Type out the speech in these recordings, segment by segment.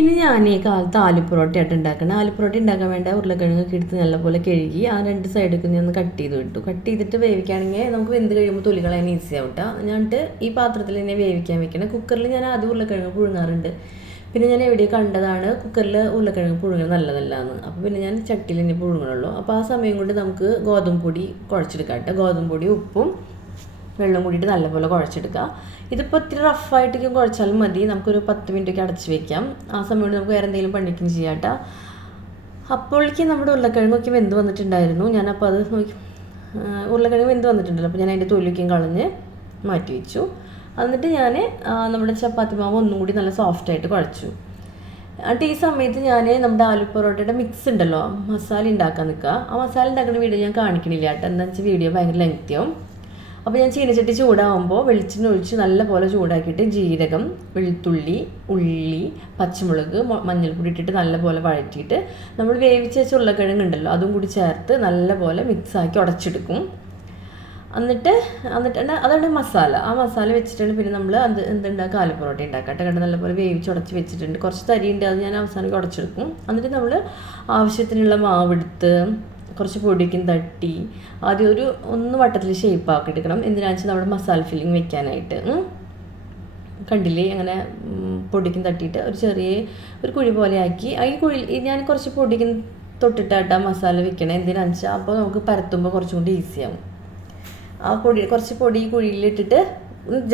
ഇനി ഞാൻ ഈ കാലത്ത് ആലുപൊറോട്ടയായിട്ട് ഉണ്ടാക്കണം. ആലുപൊറോട്ട ഉണ്ടാക്കാൻ വേണ്ട ഉരുളക്കിഴങ്ങൊക്കെ എടുത്ത് നല്ലപോലെ കഴുകി ആ രണ്ട് സൈഡൊക്കെ ഞാൻ ഒന്ന് കട്ട് ചെയ്ത് വിട്ടു. കട്ട് ചെയ്തിട്ട് വേവിക്കുകയാണെങ്കിൽ നമുക്ക് വെന്ത് കഴിയുമ്പോൾ തൊലി കളയാൻ ഈസി ആവട്ടെ. ഞാനിട്ട് ഈ പാത്രത്തിൽ തന്നെ വേവിക്കാൻ വെക്കണം. കുക്കറിൽ ഞാൻ ആദ്യം ഉരുളക്കിഴങ്ങ് പുഴുങ്ങാറുണ്ട്. പിന്നെ ഞാൻ എവിടെയോ കണ്ടതാണ് കുക്കറിൽ ഉരുളക്കിഴങ്ങ് പുഴുങ്ങുന്നത് നല്ലതല്ല എന്ന്. അപ്പോൾ പിന്നെ ഞാൻ ചട്ടിയിൽ തന്നെ പുഴുങ്ങണുള്ളൂ. അപ്പോൾ ആ സമയം കൊണ്ട് നമുക്ക് ഗോതമ്പ് പൊടി കുഴച്ചെടുക്കാം കേട്ടോ. ഗോതമ്പ് പൊടി ഉപ്പും വെള്ളം കൂടിയിട്ട് നല്ലപോലെ കുഴച്ചെടുക്കുക. ഇതിപ്പോൾ ഇത്തിരി റഫായിട്ടൊക്കെ കുഴച്ചാലും മതി. നമുക്കൊരു 10 മിനിറ്റൊക്കെ അടച്ച് വയ്ക്കാം. ആ സമയം കൊണ്ട് നമുക്ക് വേറെ എന്തെങ്കിലും പണിക്കും ചെയ്യാം കേട്ടോ. അപ്പോഴേക്കും നമ്മുടെ ഉരുളക്കിഴങ്ങൊക്കെ വെന്ത് വന്നിട്ടുണ്ടായിരുന്നു. ഞാനപ്പോൾ അത് നോക്കി ഉരുളക്കിഴങ്ങ് വെന്ത് വന്നിട്ടുണ്ടല്ലോ. അപ്പോൾ ഞാൻ അതിൻ്റെ തൊലിക്കും കളഞ്ഞ് മാറ്റി വെച്ചു. എന്നിട്ട് ഞാൻ നമ്മുടെ ചപ്പാത്തി മാവ് ഒന്നും കൂടി നല്ല സോഫ്റ്റായിട്ട് കുഴച്ചു. എന്നിട്ട് ഈ സമയത്ത് ഞാൻ നമ്മുടെ ആലു പൊറോട്ടയുടെ മിക്സ് ഉണ്ടല്ലോ, മസാല ഉണ്ടാക്കാൻ നിൽക്കുക. ആ മസാല ഉണ്ടാക്കുന്ന വീഡിയോ ഞാൻ കാണിക്കണില്ല കേട്ടോ. എന്താണെന്ന് വെച്ചാൽ വീഡിയോ ഭയങ്കര ലെങ്തിയാവും. അപ്പോൾ ഞാൻ ചീനച്ചട്ടി ചൂടാകുമ്പോൾ വെളിച്ചെണ്ണ ഒഴിച്ച് നല്ലപോലെ ചൂടാക്കിയിട്ട് ജീരകം, വെളുത്തുള്ളി, ഉള്ളി, പച്ചമുളക്, മഞ്ഞൾപ്പൊടി ഇട്ടിട്ട് നല്ലപോലെ വഴറ്റിയിട്ട് നമ്മൾ വേവിച്ച് വെച്ച ഉരുളക്കിഴങ്ങ് ഉണ്ടല്ലോ അതും കൂടി ചേർത്ത് നല്ലപോലെ മിക്സാക്കി ഉടച്ചെടുക്കും. എന്നിട്ട് അതാണ് മസാല. ആ മസാല വെച്ചിട്ടാണ് പിന്നെ നമ്മൾ എന്തുണ്ടാക്കുക, ആലു പൊറോട്ട ഉണ്ടാക്കുക. കണ്ട് നല്ലപോലെ വേവിച്ച് ഉടച്ച് വെച്ചിട്ടുണ്ട്. കുറച്ച് തരിയുണ്ട്, അത് ഞാൻ അവസാനം ഉടച്ചെടുക്കും. എന്നിട്ട് നമ്മൾ ആവശ്യത്തിനുള്ള മാവെടുത്ത് കുറച്ച് പൊടിക്കും തട്ടി ആദ്യം ഒന്ന് വട്ടത്തിൽ ഷേപ്പാക്കി എടുക്കണം. എന്തിനാണെന്ന് വെച്ചാൽ നമ്മുടെ മസാല ഫില്ലിങ് വെക്കാനായിട്ട്. കണ്ടില്ലേ, അങ്ങനെ പൊടിക്കും തട്ടിയിട്ട് ഒരു കുഴി പോലെ ആക്കി. ഈ കുഴി ഞാൻ കുറച്ച് പൊടിക്കും തൊട്ടിട്ടാട്ടാ മസാല വെക്കണം. എന്തിനാണെന്ന് വെച്ചാൽ അപ്പോൾ നമുക്ക് പരത്തുമ്പോൾ കുറച്ചും കൂടി ഈസിയാവും. ആ കുറച്ച് പൊടി കുഴിയിലിട്ടിട്ട്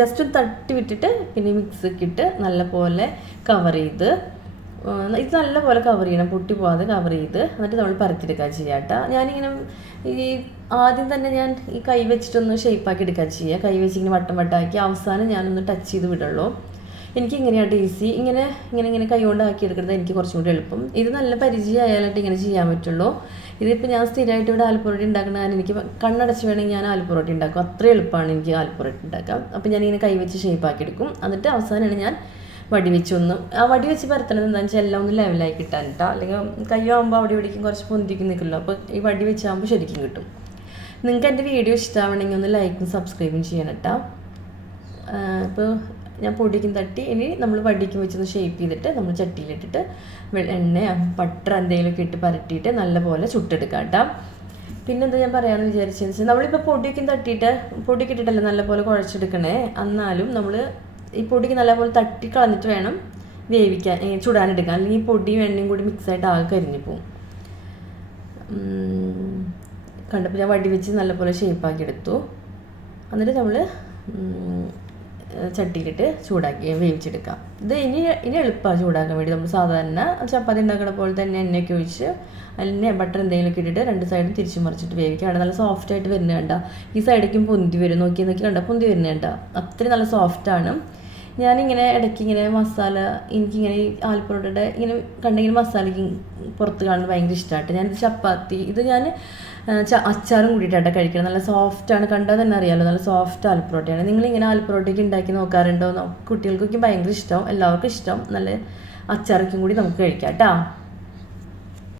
ജസ്റ്റ് തട്ടി വിട്ടിട്ട് പിന്നെ മിക്സൊക്കെ ഇട്ട് നല്ലപോലെ കവർ ചെയ്ത് ഇത് നല്ലപോലെ കവർ ചെയ്യണം, പൊട്ടി പോകാതെ കവർ ചെയ്ത് എന്നിട്ട് നമ്മൾ പരത്തിയെടുക്കുക ചെയ്യാം കേട്ടോ. ഞാനിങ്ങനെ ആദ്യം തന്നെ ഞാൻ ഈ കൈ വെച്ചിട്ടൊന്ന് ഷേപ്പാക്കി എടുക്കുക ചെയ്യുക. കൈ വെച്ച് ഇങ്ങനെ വട്ടം വട്ടമാക്കി അവസാനം ഞാനൊന്ന് ടച്ച് ചെയ്ത് വിടുള്ളൂ. എനിക്കിങ്ങനെയായിട്ട് ഈസി. ഇങ്ങനെ കൈ കൊണ്ട് ആക്കി എടുക്കുന്നത് എനിക്ക് കുറച്ചും കൂടി എളുപ്പം. ഇത് നല്ല പരിചയമായാലായിട്ട് ഇങ്ങനെ ചെയ്യാൻ പറ്റുള്ളൂ. ഇതിപ്പോൾ ഞാൻ സ്ഥിരമായിട്ട് ഇവിടെ ആലു പൊറോട്ട ഉണ്ടാക്കുന്ന കാരണം എനിക്ക് കണ്ണടച്ച് വേണമെങ്കിൽ ഞാൻ ആലു പൊറോട്ട ഉണ്ടാക്കും. അത്രയും എളുപ്പമാണ് എനിക്ക് ആലു പൊറോട്ട ഉണ്ടാക്കാം. അപ്പോൾ ഞാനിങ്ങനെ കൈ വെച്ച് ഷേപ്പാക്കി എടുക്കും. എന്നിട്ട് അവസാനമാണ് ഞാൻ വടി വെച്ച് പരത്തണത് എന്താണെന്ന് വെച്ചാൽ എല്ലാം ഒന്ന് ലെവലായി കിട്ടാൻ കേട്ടോ. അല്ലെങ്കിൽ കയ്യാകുമ്പോൾ അവിടെ ഇവിടേക്കും കുറച്ച് പൊന്തിക്ക് നിൽക്കുമല്ലോ. അപ്പോൾ ഈ വടി വെച്ചാകുമ്പോൾ ശരിക്കും കിട്ടും. നിങ്ങൾക്ക് എൻ്റെ വീഡിയോ ഇഷ്ടമാവണമെങ്കിൽ ഒന്ന് ലൈക്കും സബ്സ്ക്രൈബും ചെയ്യണം കേട്ടോ. ഇപ്പോൾ ഞാൻ പൊടിക്കും തട്ടി ഇനി നമ്മൾ വടിക്കും വെച്ചൊന്ന് ഷേപ്പ് ചെയ്തിട്ട് നമ്മൾ ചട്ടിയിലിട്ടിട്ട് എണ്ണ ബട്ടർ എന്തെങ്കിലുമൊക്കെ ഇട്ട് പരട്ടിയിട്ട് നല്ലപോലെ ചുട്ടെടുക്കാം കേട്ടോ. പിന്നെന്താ ഞാൻ പറയാമെന്ന് വിചാരിച്ചതെന്ന് വെച്ചാൽ നമ്മളിപ്പോൾ പൊടിക്കും ഇട്ടിട്ടല്ലേ നല്ലപോലെ കുഴച്ചെടുക്കണേ. എന്നാലും നമ്മൾ ഈ പൊടിക്ക് നല്ലപോലെ തട്ടി കളഞ്ഞിട്ട് വേണം വേവിക്കാൻ, ചുടാനെടുക്കാൻ. അല്ലെങ്കിൽ ഈ പൊടിയും എണ്ണയും കൂടി മിക്സായിട്ട് ആകെ കരിഞ്ഞു പോവും. കണ്ടപ്പോൾ ഞാൻ വടി വെച്ച് നല്ലപോലെ ഷേപ്പാക്കി എടുത്തു. എന്നിട്ട് നമ്മൾ ചട്ടിയിലിട്ട് ചൂടാക്കി വേവിച്ചെടുക്കാം. ഇത് ഇനി എളുപ്പമാണ് ചൂടാക്കാൻ വേണ്ടി. നമ്മൾ സാധാരണ ചപ്പാത്തി ഉണ്ടാക്കുന്ന പോലെ തന്നെ എണ്ണയൊക്കെ ഒഴിച്ച് അതിന് ബട്ടർ എന്തെങ്കിലുമൊക്കെ ഇട്ടിട്ട് രണ്ട് സൈഡും തിരിച്ചു മറിച്ചിട്ട് വേവിക്കുക. അവിടെ നല്ല സോഫ്റ്റായിട്ട് വരുന്നത് കണ്ട. ഈ സൈഡേക്കും പൊന്തി വരും, നോക്കി കണ്ട പൊന്തി വരുന്നത് കണ്ട. അത്രയും നല്ല സോഫ്റ്റാണ്. ഞാനിങ്ങനെ ഇടയ്ക്ക് ഇങ്ങനെ മസാല എനിക്കിങ്ങനെ ഈ ആലു പൊറോട്ടയുടെ ഇങ്ങനെ കണ്ടെങ്കിൽ മസാലയ്ക്ക് പുറത്ത് കാണുന്നത് ഭയങ്കര ഇഷ്ടമായിട്ട്. ഞാനിത് ചപ്പാത്തി ഇത് ഞാൻ അച്ചാറും കൂടിയിട്ടാണ് കഴിക്കണം. നല്ല സോഫ്റ്റാണ്, കണ്ടാൽ തന്നെ അറിയാമല്ലോ, നല്ല സോഫ്റ്റ് ആലു പൊറോട്ടയാണ്. നിങ്ങളിങ്ങനെ ആലു പൊറോട്ടയ്ക്ക് ഉണ്ടാക്കി നോക്കാറുണ്ടോ? കുട്ടികൾക്കൊക്കെ ഭയങ്കര ഇഷ്ടം, എല്ലാവർക്കും ഇഷ്ടം. നല്ല അച്ചാറൊക്കെ കൂടി നമുക്ക് കഴിക്കാം കേട്ടോ.